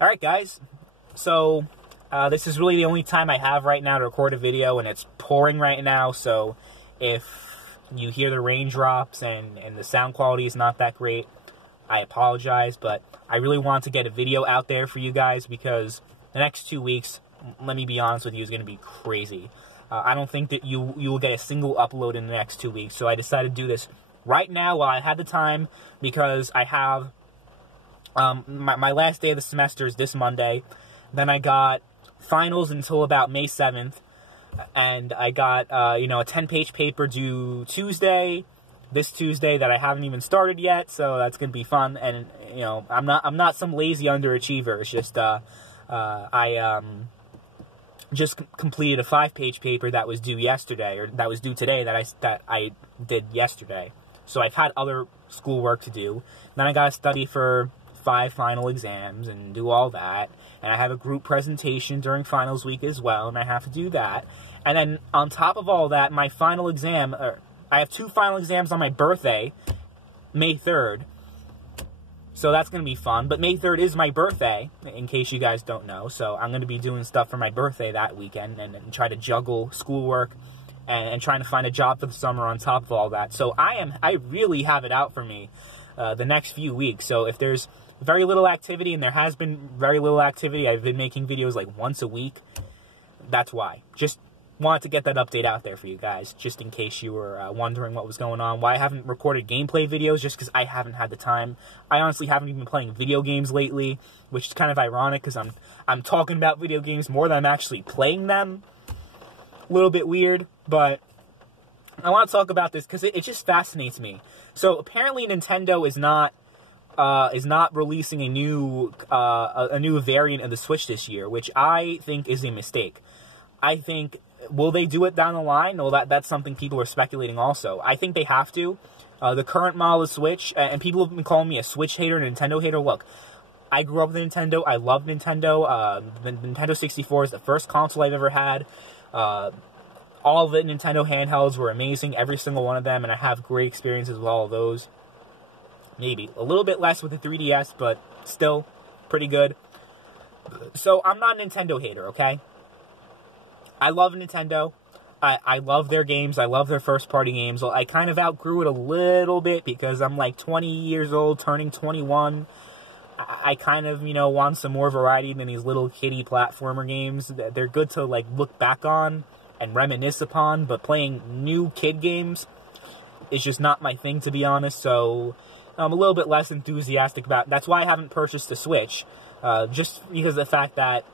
Alright guys, so this is really the only time I have right now to record a video, and it's pouring right now, so if you hear the raindrops and the sound quality is not that great, I apologize, but I really want to get a video out there for you guys because the next 2 weeks, let me be honest with you, is going to be crazy. I don't think that you will get a single upload in the next 2 weeks, so I decided to do this right now while I had the time because I have my last day of the semester is this Monday. Then I got finals until about May 7th, and I got a 10-page paper due this Tuesday that I haven't even started yet, so that's gonna be fun. And I'm not some lazy underachiever. It's just I just completed a 5-page paper that was due yesterday, or that was due today, that I did yesterday. So I've had other schoolwork to do. Then I gotta study for 5 final exams and do all that, and I have a group presentation during finals week as well, and I have to do that. And then on top of all that, my final exam, I have 2 final exams on my birthday, May 3rd, so that's going to be fun. But May 3rd is my birthday, in case you guys don't know, so I'm going to be doing stuff for my birthday that weekend and try to juggle schoolwork and trying to find a job for the summer on top of all that. So I really have it out for me the next few weeks. So if there's very little activity, and there has been very little activity, I've been making videos like once a week, that's why. Just wanted to get that update out there for you guys, just in case you were wondering what was going on, why I haven't recorded gameplay videos, just because I haven't had the time. I honestly haven't even been playing video games lately, which is kind of ironic, because I'm talking about video games more than I'm actually playing them. A little bit weird, but I want to talk about this because it just fascinates me. So apparently Nintendo is not releasing a new variant of the Switch this year, which I think is a mistake. I think, will they do it down the line? Well, that's something people are speculating also. I think they have to. The current model of Switch, and people have been calling me a Switch hater, a Nintendo hater. Look, I grew up with Nintendo. I love Nintendo. The Nintendo 64 is the first console I've ever had. All of the Nintendo handhelds were amazing, every single one of them, and I have great experiences with all of those. Maybe a little bit less with the 3DS, but still pretty good. So I'm not a Nintendo hater, okay? I love Nintendo. I love their games. I love their first-party games. I kind of outgrew it a little bit because I'm like 20 years old, turning 21. I kind of, want some more variety than these little kiddie platformer games. They're good to, like, look back on and reminisce upon, but playing new kid games is just not my thing, to be honest, so I'm a little bit less enthusiastic about it. That's why I haven't purchased the Switch, just because of the fact that,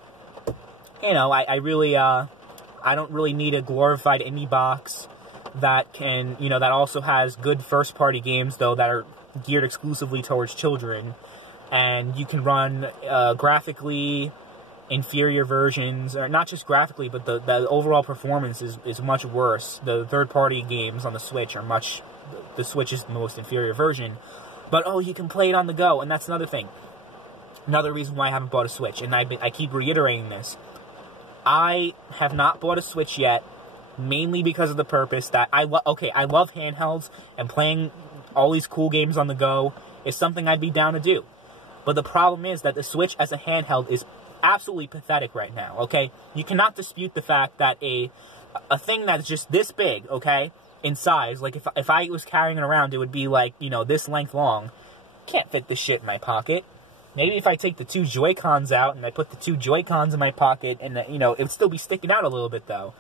I don't really need a glorified indie box that can, that also has good first-party games, though, that are geared exclusively towards children, and you can run graphically inferior versions, or not just graphically, but the overall performance is much worse. The third-party games on the Switch the Switch is the most inferior version. But, you can play it on the go, and that's another thing. Another reason why I haven't bought a Switch, and I keep reiterating this. I have not bought a Switch yet, mainly because of the purpose that I love handhelds, and playing all these cool games on the go is something I'd be down to do. But the problem is that the Switch as a handheld is absolutely pathetic right now, okay? You cannot dispute the fact that a thing that's just this big, okay, in size, like if I was carrying it around, it would be like, this length long. Can't fit this shit in my pocket. Maybe if I take the 2 Joy-Cons out and I put the 2 Joy-Cons in my pocket, and it would still be sticking out a little bit though.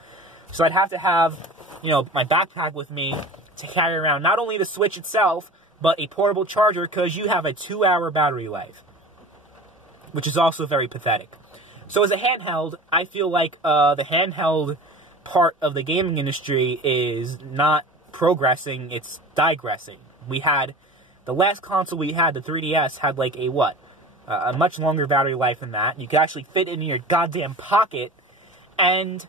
So I'd have to have, my backpack with me to carry around not only the Switch itself, but a portable charger, because you have a 2-hour battery life, which is also very pathetic. So as a handheld, I feel like the handheld part of the gaming industry is not progressing, it's digressing. The last console we had, the 3DS, had like a much longer battery life than that. You could actually fit it in your goddamn pocket, and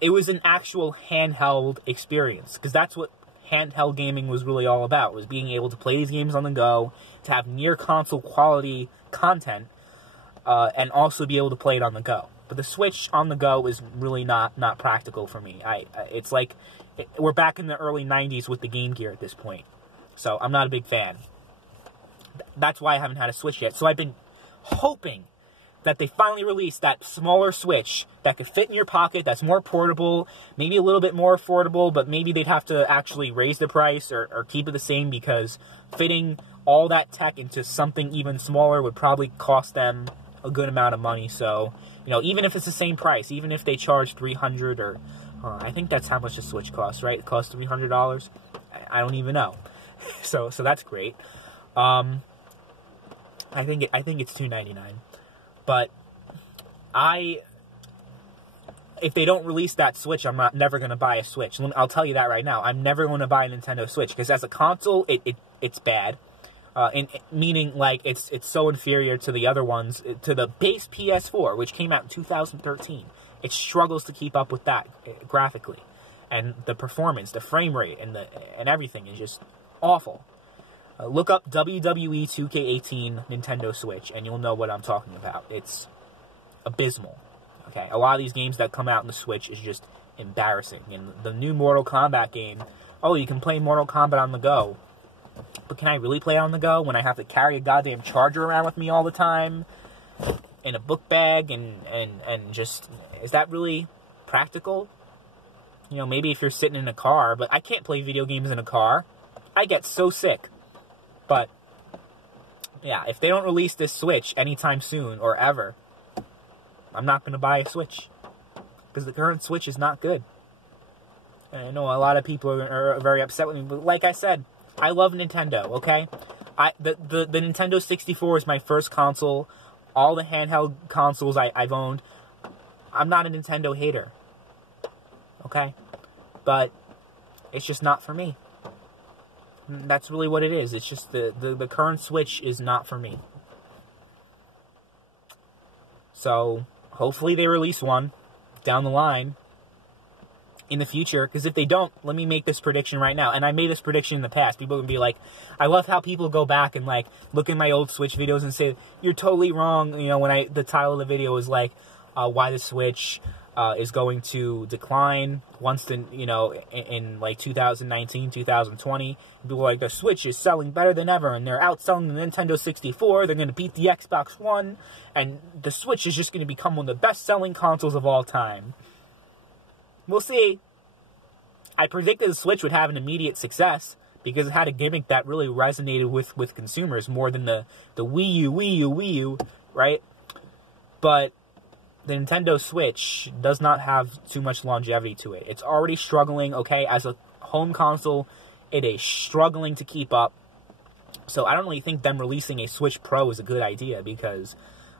it was an actual handheld experience, because that's what handheld gaming was really all about, was being able to play these games on the go, to have near console quality content, and also be able to play it on the go. But the Switch on the go is really not practical for me. It's like we're back in the early 90s with the Game Gear at this point. So I'm not a big fan. That's why I haven't had a Switch yet. So I've been hoping that they finally released that smaller Switch that could fit in your pocket, that's more portable, maybe a little bit more affordable, but maybe they'd have to actually raise the price or keep it the same, because fitting all that tech into something even smaller would probably cost them a good amount of money. So, you know, even if it's the same price, even if they charge $300 or I think that's how much the Switch costs, right? It costs $300. I don't even know. So that's great. I think it's $299. But if they don't release that Switch, I'm never going to buy a Switch. I'll tell you that right now. I'm never going to buy a Nintendo Switch, because as a console, it's bad. Meaning, like, it's so inferior to the other ones, to the base PS4, which came out in 2013. It struggles to keep up with that graphically. And the performance, the frame rate, and everything is just awful. Look up WWE 2K18 Nintendo Switch, and you'll know what I'm talking about. It's abysmal. Okay, a lot of these games that come out in the Switch is just embarrassing. And the new Mortal Kombat game, oh, you can play Mortal Kombat on the go. But can I really play it on the go when I have to carry a goddamn charger around with me all the time? In a book bag, and just, is that really practical? You know, maybe if you're sitting in a car, but I can't play video games in a car. I get so sick. But, yeah, if they don't release this Switch anytime soon, or ever, I'm not going to buy a Switch. Because the current Switch is not good. And I know a lot of people are very upset with me, but like I said, I love Nintendo, okay? The Nintendo 64 is my first console. All the handheld consoles I've owned. I'm not a Nintendo hater. Okay? But it's just not for me. That's really what it is. It's just the current Switch is not for me. So, hopefully they release one down the line in the future, because if they don't, let me make this prediction right now. And I made this prediction in the past. People can be like, I love how people go back and like look at my old Switch videos and say, you're totally wrong, you know, when the title of the video is like, why the Switch is going to decline once in like 2019, 2020. People are like, the Switch is selling better than ever, and they're outselling the Nintendo 64. They're going to beat the Xbox One, and the Switch is just going to become one of the best-selling consoles of all time. We'll see. I predicted the Switch would have an immediate success because it had a gimmick that really resonated with consumers more than the Wii U, right? But the Nintendo Switch does not have too much longevity to it. It's already struggling, okay? As a home console, it is struggling to keep up. So I don't really think them releasing a Switch Pro is a good idea, because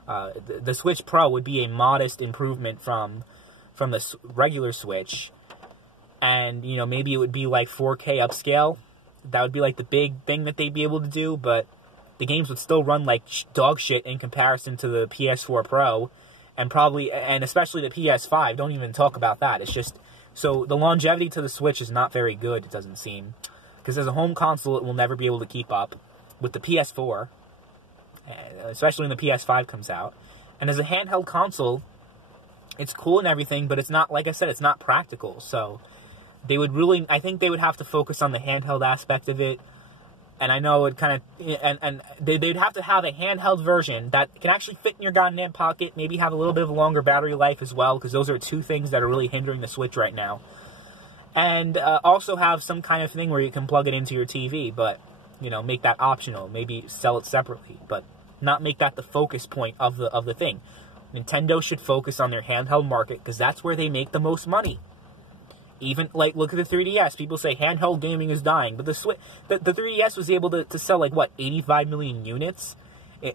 the Switch Pro would be a modest improvement from the regular Switch. And, you know, maybe it would be like 4K upscale. That would be like the big thing that they'd be able to do, but the games would still run like dog shit in comparison to the PS4 Pro. And especially the PS5, don't even talk about that. It's just, so the longevity to the Switch is not very good, it doesn't seem. Because as a home console, it will never be able to keep up with the PS4, especially when the PS5 comes out. And as a handheld console, it's cool and everything, but it's not, like I said, it's not practical. So they would really, I think they would have to focus on the handheld aspect of it. And I know it kind of, and they'd have to have a handheld version that can actually fit in your goddamn pocket, maybe have a little bit of a longer battery life as well, because those are two things that are really hindering the Switch right now. And also have some kind of thing where you can plug it into your TV, but, you know, make that optional. Maybe sell it separately, but not make that the focus point of the thing. Nintendo should focus on their handheld market, because that's where they make the most money. Even, like, look at the 3DS. People say handheld gaming is dying. But the 3DS was able to sell, like, what, 85 million units?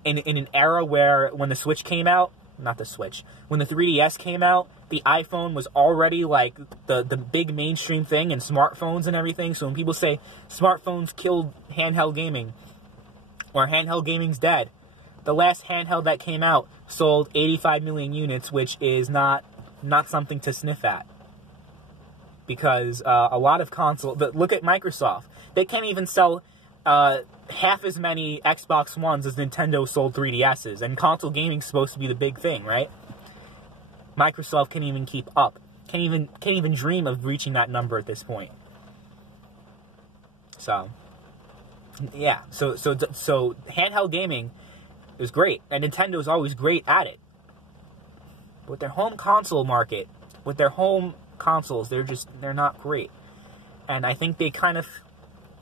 In an era where, when the Switch came out, not the Switch, when the 3DS came out, the iPhone was already, like, the big mainstream thing, and smartphones and everything. So when people say smartphones killed handheld gaming, or handheld gaming's dead, the last handheld that came out sold 85 million units, which is not something to sniff at. Because a lot of look at Microsoft. They can't even sell half as many Xbox Ones as Nintendo sold 3DSs. And console gaming's supposed to be the big thing, right? Microsoft can't even keep up. Can't even dream of reaching that number at this point. So, yeah. So handheld gaming is great. And Nintendo's always great at it. But with their home console market, with their home consoles, they're not great. And I think they kind of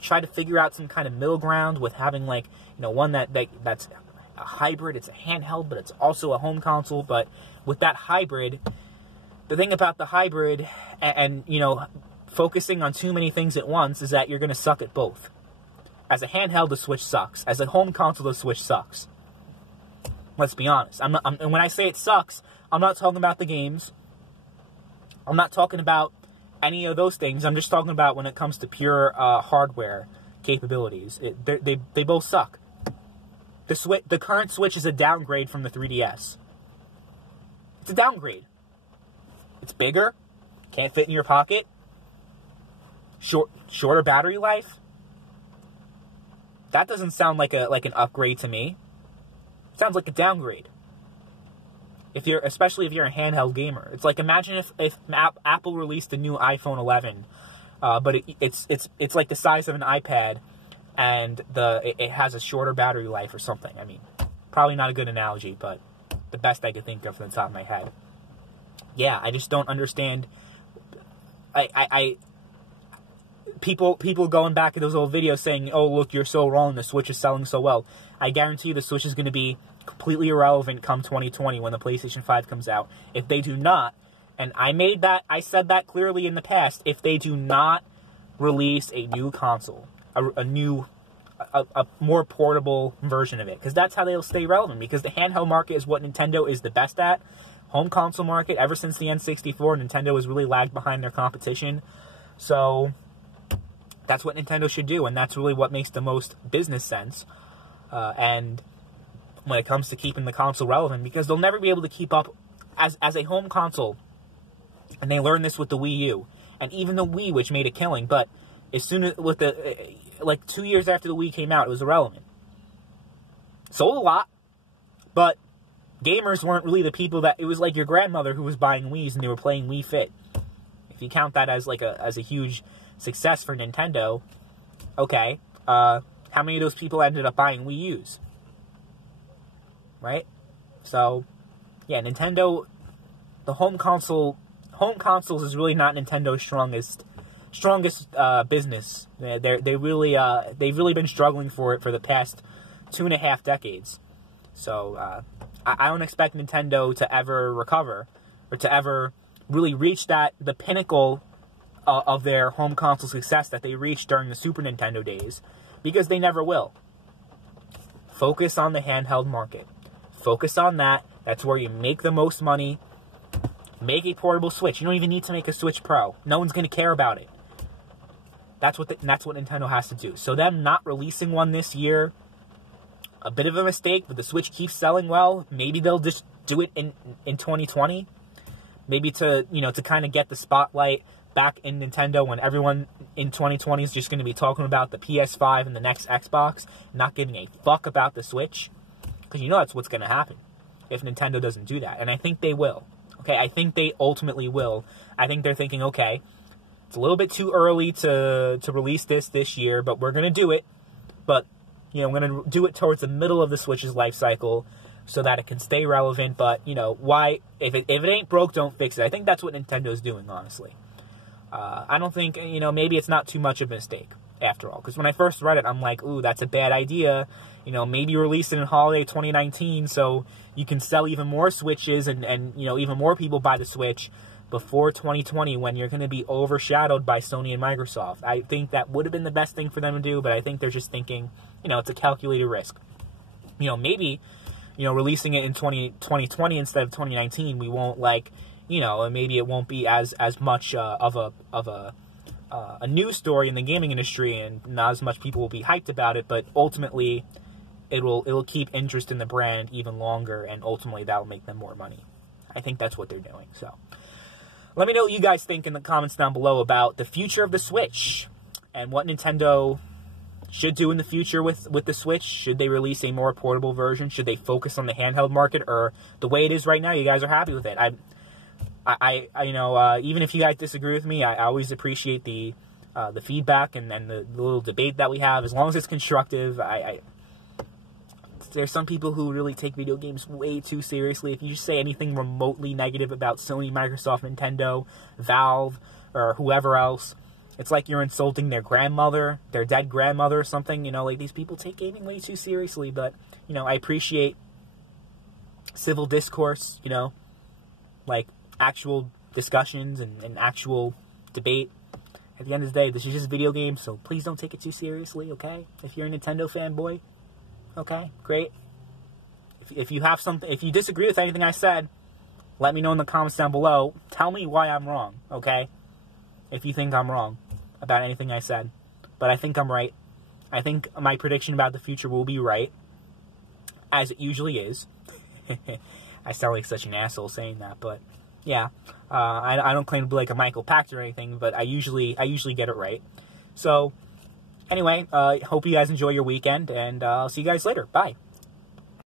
try to figure out some kind of middle ground with having, like, you know, one that's a hybrid. It's a handheld, but it's also a home console. But with that hybrid, the thing about the hybrid and you know, focusing on too many things at once is that you're going to suck at both. As a handheld, the Switch sucks. As a home console, the Switch sucks. Let's be honest. And when I say it sucks, I'm not talking about the games. I'm not talking about any of those things. I'm just talking about when it comes to pure hardware capabilities. They both suck. The current Switch is a downgrade from the 3DS. It's a downgrade. It's bigger. Can't fit in your pocket. Shorter battery life. That doesn't sound like an upgrade to me. It sounds like a downgrade. Especially if you're a handheld gamer. It's like, imagine if Apple released a new iPhone 11, but it's like the size of an iPad, and it has a shorter battery life or something. I mean, probably not a good analogy, but the best I could think of from the top of my head. Yeah, I just don't understand. People going back at those old videos saying, "Oh, look, you're so wrong. The Switch is selling so well." I guarantee you, the Switch is going to be completely irrelevant come 2020 when the PlayStation 5 comes out. If they do not, and I said that clearly in the past, if they do not release a new console, a more portable version of it, because that's how they'll stay relevant. Because the handheld market is what Nintendo is the best at. Home console market, ever since the N64, Nintendo has really lagged behind their competition. So that's what Nintendo should do, and that's really what makes the most business sense. And when it comes to keeping the console relevant, because they'll never be able to keep up as a home console. And they learned this with the Wii U, and even the Wii, which made a killing. But as soon as like 2 years after the Wii came out, it was irrelevant. Sold a lot, but gamers weren't really the people that... It was like your grandmother who was buying Wiis and they were playing Wii Fit. If you count that as a huge success for Nintendo, okay, how many of those people ended up buying Wii U's? Right? So, yeah, Nintendo, the home consoles is really not Nintendo's strongest business. They've really been struggling for it for the past 2.5 decades. So I don't expect Nintendo to ever recover or to ever really reach the pinnacle of their home console success that they reached during the Super Nintendo days, because they never will. Focus on the handheld market. Focus on that. That's where you make the most money. Make a portable Switch. You don't even need to make a Switch Pro. No one's going to care about it. That's what Nintendo has to do. So them not releasing one this year, a bit of a mistake, but the Switch keeps selling well. Maybe they'll just do it in 2020. Maybe to kind of get the spotlight back in Nintendo when everyone in 2020 is just going to be talking about the PS5 and the next Xbox, not giving a fuck about the Switch. Because you know that's what's going to happen if Nintendo doesn't do that. And I think they will. Okay, I think they ultimately will. I think they're thinking, okay, it's a little bit too early to release this year, but we're going to do it. But, we're going to do it towards the middle of the Switch's life cycle so that it can stay relevant. But, why? If it ain't broke, don't fix it. I think that's what Nintendo's doing, honestly. I don't think, maybe it's not too much of a mistake, after all. Because when I first read it, I'm like, ooh, that's a bad idea. Maybe release it in holiday 2019 so you can sell even more Switches and even more people buy the Switch before 2020 when you're going to be overshadowed by Sony and Microsoft. I think that would have been the best thing for them to do, but I think they're just thinking, it's a calculated risk. Maybe, releasing it in 2020 instead of 2019, we won't and maybe it won't be as much of a news story in the gaming industry, and not as much people will be hyped about it, but ultimately it'll keep interest in the brand even longer, and ultimately that'll make them more money. I think that's what they're doing. So let me know what you guys think in the comments down below about the future of the Switch and what Nintendo should do in the future with the Switch. Should they release a more portable version? Should they focus on the handheld market? Or the way it is right now, you guys are happy with it? Even if you guys disagree with me, I always appreciate the feedback and the little debate that we have. As long as it's constructive, there's some people who really take video games way too seriously. If you just say anything remotely negative about Sony, Microsoft, Nintendo, Valve, or whoever else, it's like you're insulting their grandmother, their dead grandmother or something. You know, like, these people take gaming way too seriously. But, you know, I appreciate civil discourse, you know, like actual discussions and actual debate. At the end of the day, this is just video games, so please don't take it too seriously, okay? If you're a Nintendo fanboy, okay, great. If you have something, if you disagree with anything I said, let me know in the comments down below. Tell me why I'm wrong, okay? If you think I'm wrong about anything I said. But I think I'm right. I think my prediction about the future will be right, as it usually is. I sound like such an asshole saying that, but yeah. I don't claim to be like a Michael Pact or anything, but I usually get it right. So, anyway, hope you guys enjoy your weekend, and I'll see you guys later. Bye.